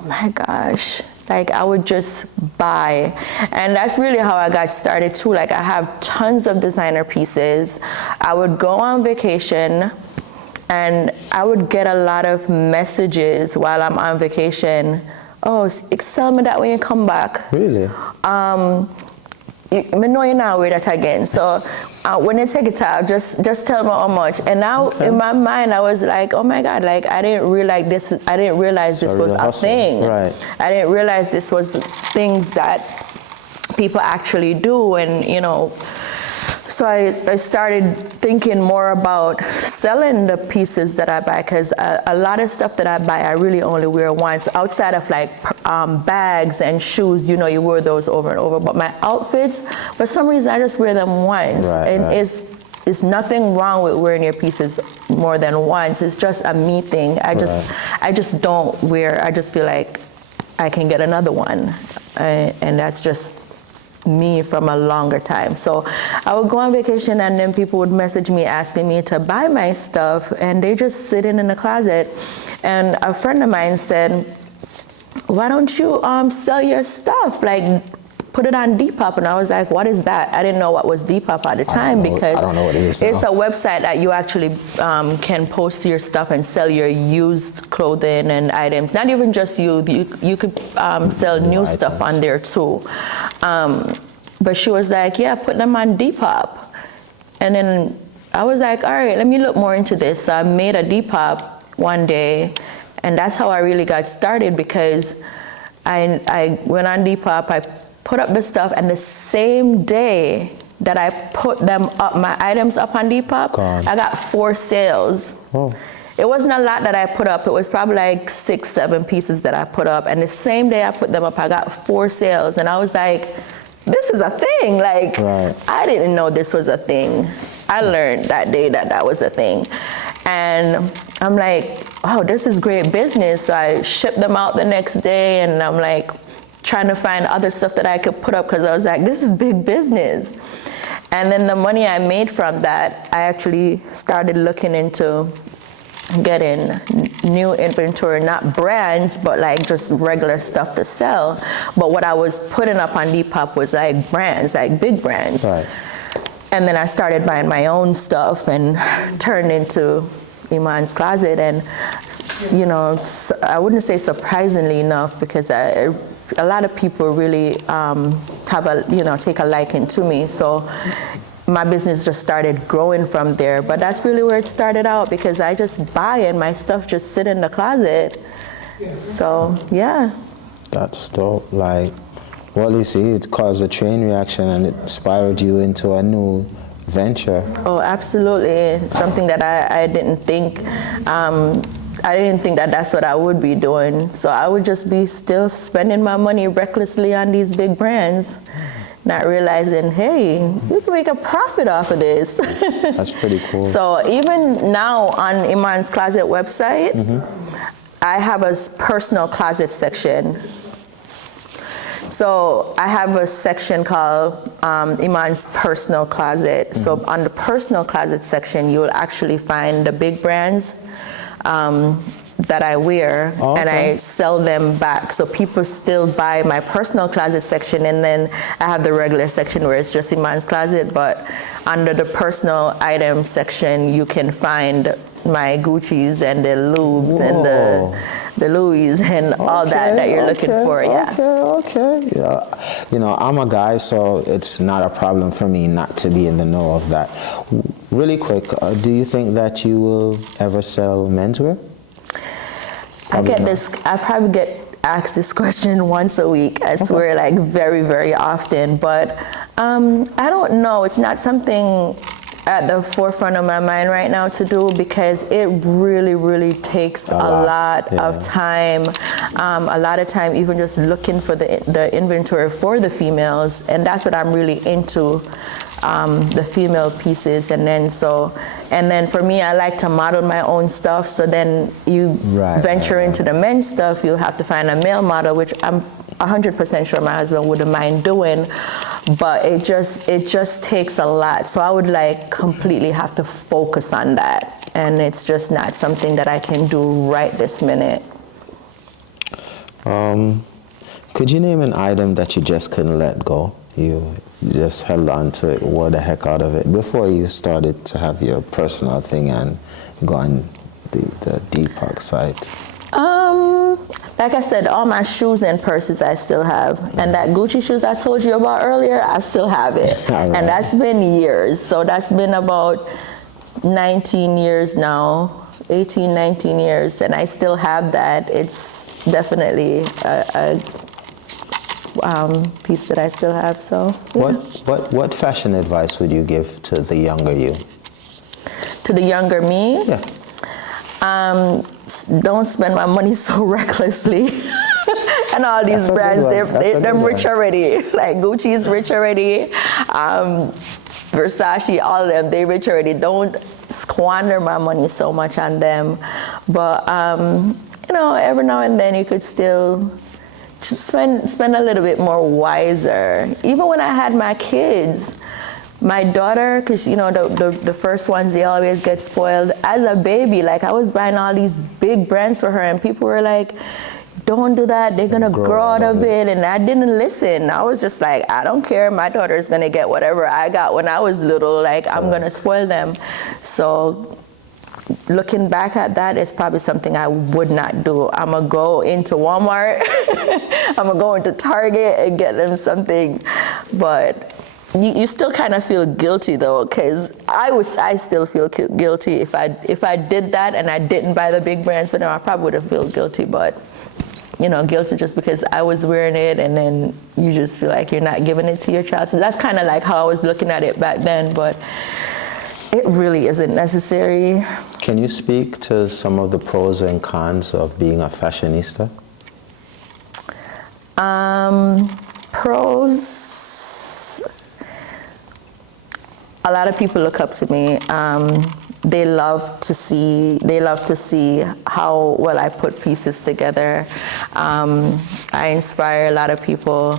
oh my gosh, like I would just buy. And that's really how I got started too. Like I have tons of designer pieces. I would go on vacation and I would get a lot of messages while I'm on vacation. Oh, sell me that when you come back. Really? I know you're not wear that again. So when you take it out, just tell me how much. And now in my mind, I was like, oh my God, like I didn't realize this was a thing. Right. I didn't realize this was things that people actually do. And you know, so I started thinking more about selling the pieces that I buy, because a lot of stuff that I buy, I really only wear once. Outside of like bags and shoes, you know, you wear those over and over. But my outfits, for some reason, I just wear them once. And it's nothing wrong with wearing your pieces more than once. It's just a me thing. I just don't wear. I just feel like I can get another one, and that's just me from a longer time. So I would go on vacation and then people would message me asking me to buy my stuff, and they just sitting in the closet. And a friend of mine said, why don't you sell your stuff, like put it on Depop? And I was like, what is that? I didn't know what was Depop at the time, because I don't know what it is now. It's a website that you actually can post your stuff and sell your used clothing and items. Not even just you could sell new stuff on there too. But she was like, yeah, put them on Depop. And then I was like, all right, let me look more into this. So I made a Depop one day, and that's how I really got started, because I went on Depop, I put up the stuff, and the same day that I put them up, my items up on Depop, I got 4 sales. Oh. It wasn't a lot that I put up. It was probably like 6, 7 pieces that I put up. And the same day I put them up, I got 4 sales. And I was like, this is a thing. Like, I didn't know this was a thing. I learned that day that that was a thing. And I'm like, oh, this is great business. So I shipped them out the next day, and I'm like trying to find other stuff that I could put up, because I was like, this is big business. And then the money I made from that, I actually started looking into getting new inventory, not brands, but like just regular stuff to sell. But what I was putting up on Depop was like brands, like big brands. Right. And then I started buying my own stuff and turned into Ymonne's Closet. And, you know, I wouldn't say surprisingly enough, because a lot of people really have a, you know, take a liking to me. So my business just started growing from there. But that's really where it started out, because I just buy and my stuff just sit in the closet. So, yeah. That's dope. Like, well, you see, it caused a chain reaction and it spiraled you into a new venture. Oh, absolutely. It's something that I didn't think, that that's what I would be doing. So I would just be still spending my money recklessly on these big brands, not realizing, hey, we can make a profit off of this. That's pretty cool. So even now on Ymonne's Closet website, I have a personal closet section. So I have a section called Ymonne's Personal Closet. So on the personal closet section, you'll actually find the big brands that I wear, and I sell them back. So people still buy my personal closet section, and then I have the regular section where it's just Ymonne's Closet. But under the personal item section, you can find my Gucci's and the Loubs and the Louis and all that you're looking for. Yeah. Yeah. You know, I'm a guy, so it's not a problem for me not to be in the know of that. Really quick, do you think that you will ever sell menswear? I probably get asked this question once a week, I swear, like very, very often. But I don't know. It's not something at the forefront of my mind right now to do, because it really, really takes a lot of time. A lot of time even just looking for the inventory for the females, and that's what I'm really into, the female pieces. And then for me, I like to model my own stuff. So then you venture into the men's stuff, you have to find a male model, which I'm 100% sure my husband wouldn't mind doing, but it just takes a lot. So I would like completely have to focus on that, and it's just not something that I can do right this minute. Could you name an item that you just couldn't let go? You just held on to it, wore the heck out of it before you started to have your personal thing and go on the Depop site? Like I said, all my shoes and purses I still have. And that Gucci shoes I told you about earlier, I still have it. Right. And that's been years. So that's been about 19 years now, 18, 19 years. And I still have that. It's definitely a piece that I still have. So yeah. What fashion advice would you give to the younger you? To the younger me? Yeah. Don't spend my money so recklessly. And all these brands, they're rich already. Like Gucci's rich already. Versace, all of them, they rich already. Don't squander my money so much on them. But, you know, every now and then you could still just spend a little bit more wiser. Even when I had my kids, my daughter, because you know the first ones, they always get spoiled. As a baby, like I was buying all these big brands for her, and people were like, "Don't do that. They're gonna grow out of it." And I didn't listen. I was just like, I don't care. My daughter's gonna get whatever I got when I was little. Like I'm gonna spoil them. So looking back at that, it's probably something I would not do. I'm gonna go into Walmart. I'm gonna go into Target and get them something, but. You still kind of feel guilty though, because I still feel guilty if I did that and I didn't buy the big brands for them. I probably would have felt guilty, but you know, guilty just because I was wearing it, and then you just feel like you're not giving it to your child. So that's kind of like how I was looking at it back then, but it really isn't necessary. Can you speak to some of the pros and cons of being a fashionista? Pros. A lot of people look up to me. They love to see how well I put pieces together. I inspire a lot of people,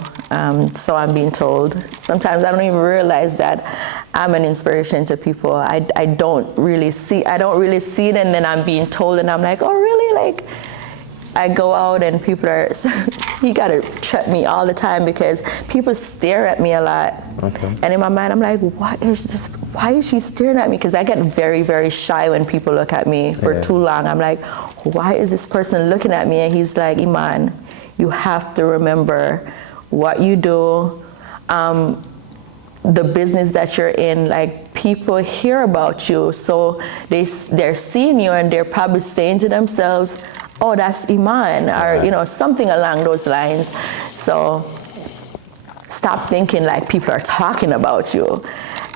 so I'm being told. Sometimes I don't even realize that I'm an inspiration to people. I don't really see it, and then I'm being told, and I'm like, oh really? Like, I go out and people are, you gotta check me all the time because people stare at me a lot. Okay. And in my mind, I'm like, why is she staring at me? Because I get very, very shy when people look at me for too long. I'm like, why is this person looking at me? And he's like, Ymonne, you have to remember what you do, the business that you're in. Like, people hear about you, so they're seeing you and they're probably saying to themselves, oh, that's Ymonne, or you know, something along those lines. So stop thinking like people are talking about you.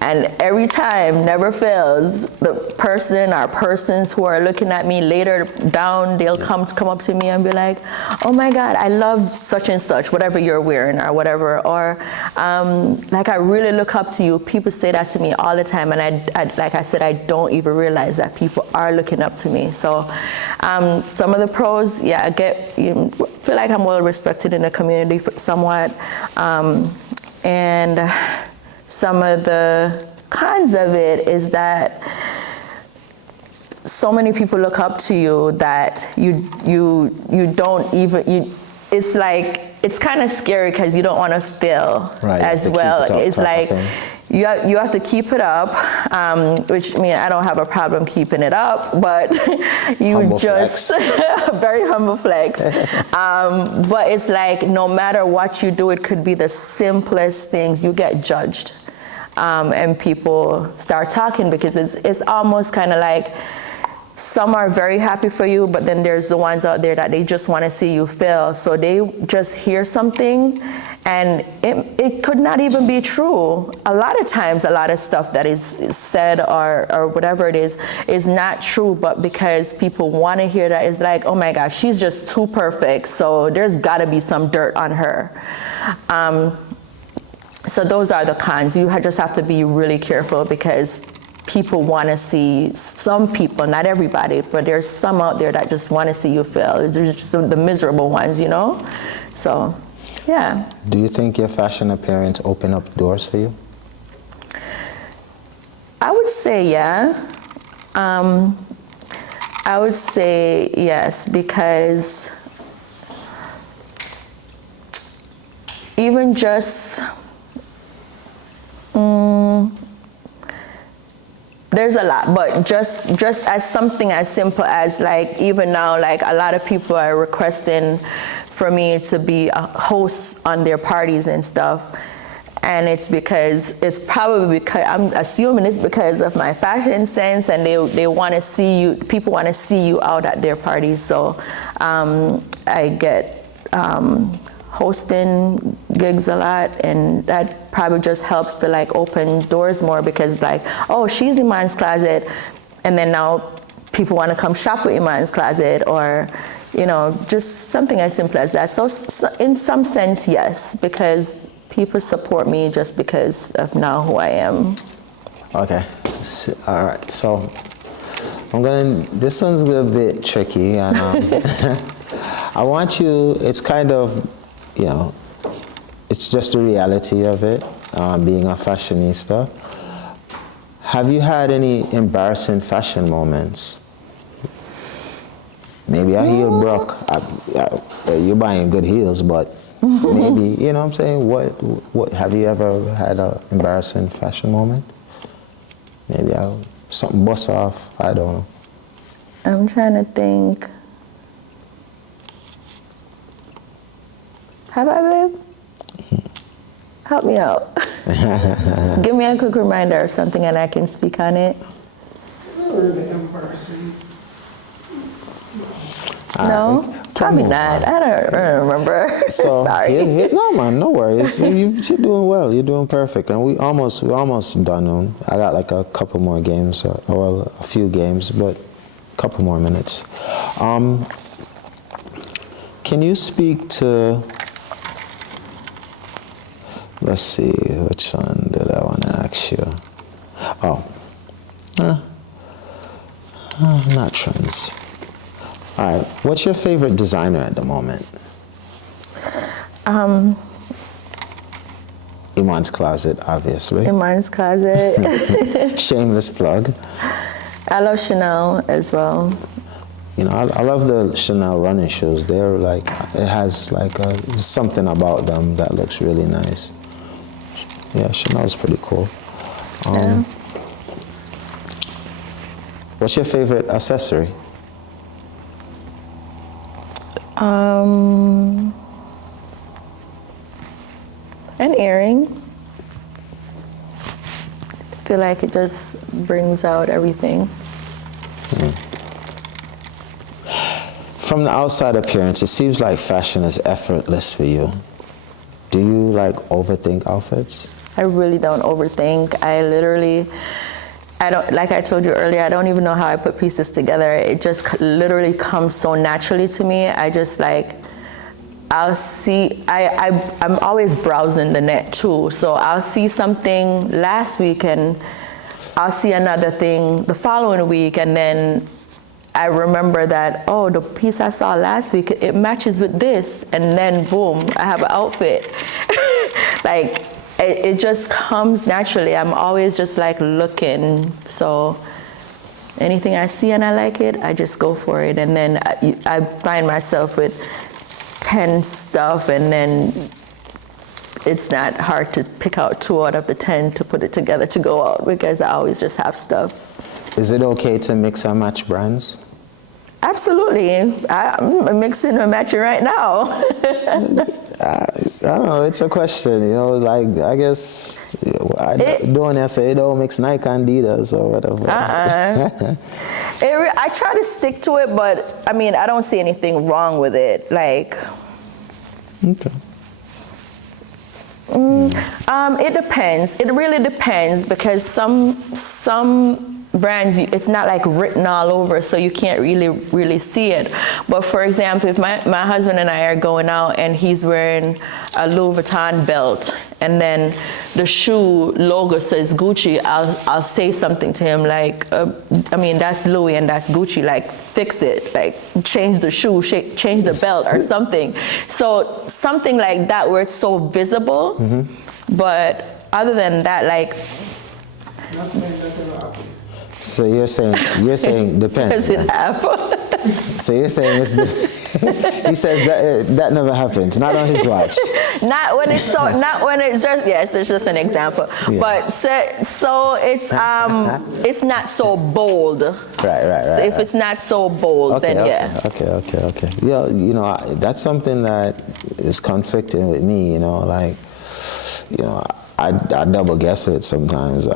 And every time, never fails, the person or persons who are looking at me later down, they'll come up to me and be like, oh my God, I love such and such, whatever you're wearing or whatever. Or like, I really look up to you. People say that to me all the time. And I like I said, I don't even realize that people are looking up to me. So some of the pros, yeah, feel like I'm well respected in the community somewhat. And some of the cons of it is that so many people look up to you that you don't even, it's like, it's kind of scary because you don't want to fail as well. It's like, you have to keep it up, which I mean, I don't have a problem keeping it up, but you humble just, very humble flex. But it's like, no matter what you do, it could be the simplest things, you get judged. And people start talking because it's almost kind of like, some are very happy for you, but then there's the ones out there that they just want to see you fail. So they just hear something and it could not even be true. A lot of times, a lot of stuff that is said or whatever it is not true, but because people want to hear that, it's like, oh my gosh, she's just too perfect. So there's got to be some dirt on her. So those are the cons. You just have to be really careful because people want to see, some people, not everybody, but there's some out there that just want to see you fail. There's just the miserable ones, you know? So, yeah. Do you think your fashion appearance opened up doors for you? I would say yeah. I would say yes, because even just, there's a lot, but just as something as simple as like, even now, like a lot of people are requesting for me to be a host on their parties and stuff. And it's probably because, I'm assuming it's because of my fashion sense, and they want to see you, people want to see you out at their parties. So I get hosting gigs a lot, and that probably just helps to like open doors more, because like, oh, she's in Ymonne's Closet, and then now people want to come shop with Ymonne's Closet, or, you know, just something as simple as that. So in some sense, yes, because people support me just because of now who I am. Okay, all right, so this one's a bit tricky, and I want you, it's kind of, you know, it's just the reality of it, being a fashionista. Have you had any embarrassing fashion moments? Maybe a heel broke, you're buying good heels, but maybe, you know what I'm saying? What have you ever had an embarrassing fashion moment? Maybe something bust off, I don't know. I'm trying to think. Have I, babe? Help me out. Give me a quick reminder or something and I can speak on it. Not really embarrassing. No? Probably not. I don't remember. So, sorry. No, man, no worries. You're doing well. You're doing perfect. And we're almost done. I got like a couple more games, well, a few games, but a couple more minutes. Can you speak to, let's see, which one did I want to ask you? Not trends. All right, what's your favorite designer at the moment? Ymonne's Closet, obviously. Ymonne's Closet. Shameless plug. I love Chanel as well. You know, I love the Chanel running shoes. They're like, it has like something about them that looks really nice. Yeah, Chanel's pretty cool. Yeah. What's your favorite accessory? An earring. I feel like it just brings out everything. From the outside appearance, it seems like fashion is effortless for you. Do you like overthink outfits? I really don't overthink. I don't, like I told you earlier, I don't even know how I put pieces together. It just literally comes so naturally to me. I just like, I'll see, I'm always browsing the net too. So I'll see something last week and I'll see another thing the following week, and then I remember that, oh, the piece I saw last week, it matches with this, and then boom, I have an outfit. Like, it just comes naturally. I'm always just like looking. So anything I see and I like it, I just go for it. And then I find myself with 10 stuff, and then it's not hard to pick out 2 out of the 10 to put it together to go out, because I always just have stuff. Is it okay to mix and match brands? Absolutely. I'm mixing and matching right now. I don't know, it's a question, you know, like, I guess, don't I say, don't mix Nike and Adidas or whatever. I try to stick to it, but I mean, I don't see anything wrong with it. Like, Okay. It depends. It really depends, because some brands, it's not like written all over, so you can't really see it. But for example, if my husband and I are going out and he's wearing a Louis Vuitton belt, and then the shoe logo says Gucci, I'll say something to him like, I mean, that's Louis and that's Gucci, like, fix it, like, change the shoe, change the belt or something. So something like that where it's so visible. But other than that, like, Not saying that they're happy. So you're saying depends. does it have? So you're saying it's He says that never happens. Not on his watch. Not when it's so. Not when it's just. Yes, it's just an example. Yeah. But so it's not so bold. Right. So if it's not so bold, then yeah. Okay. Yeah, you know, that's something that is conflicting with me. You know, like, you know, I double guess it sometimes.